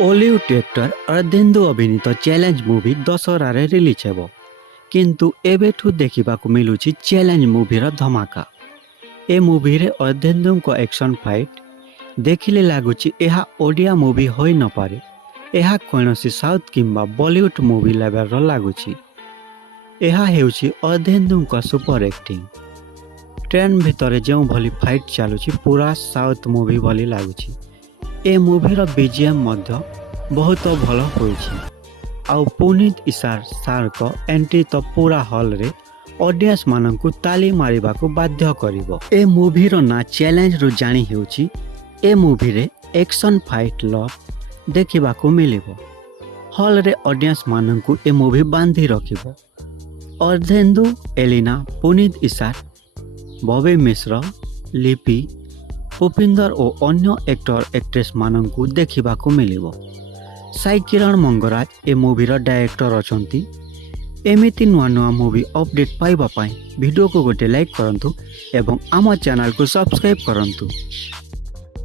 Ollywood actor अर्धेन्दु अभिनीत challenge movie Dussehra रे release हेबो किंतु एबेठू देखिबाकू मिलुची चैलेंज मूवीर धमाका। ए मूवी रे अर्धेन्दु को एक्शन फाइट देखिले लागुची एहा ओडिया मूवी होई न पारे। एहा कोनोसी साउथ किंबा बॉलीवुड मूवी लेवल रो लागुची। एहा हेउची अर्धेन्दु को सुपर एक्टिंग। ट्रेन भितरे जेउ भली फाइट चालुची पूरा साउथ मूवी भली लागुची। ए मूवीर बीजीएम मध्य बहुत भल होइछि। आउ पुनीत इसार सार को एंट्री तो पूरा हॉल रे ऑडियंस माननकु ताली मारिबाकू बाध्य करिवो। ए मूवीर ना चैलेंज रु जानी हेउछि ए मूवी रे एक्शन फाइट लव देखिबाकू मिलिबो। हॉल रे ऑडियंस माननकु ए मूवी बांधी रखिबो। अर्धेन्दु, एलिना, पुनीत इसार, बॉबी मिश्र, लिपि, उपिंदर और अन्य एक्टर एक्ट्रेस माननकु देखिबाकू मिलिबो। साई किरण मंगराज ए मूवीर डायरेक्टर अछंती। एमिति नुआ नुआ मूवी अपडेट पाइबा पाई वीडियो को गोटे लाइक करंतु एवं आम चैनल को सब्सक्राइब करंतु।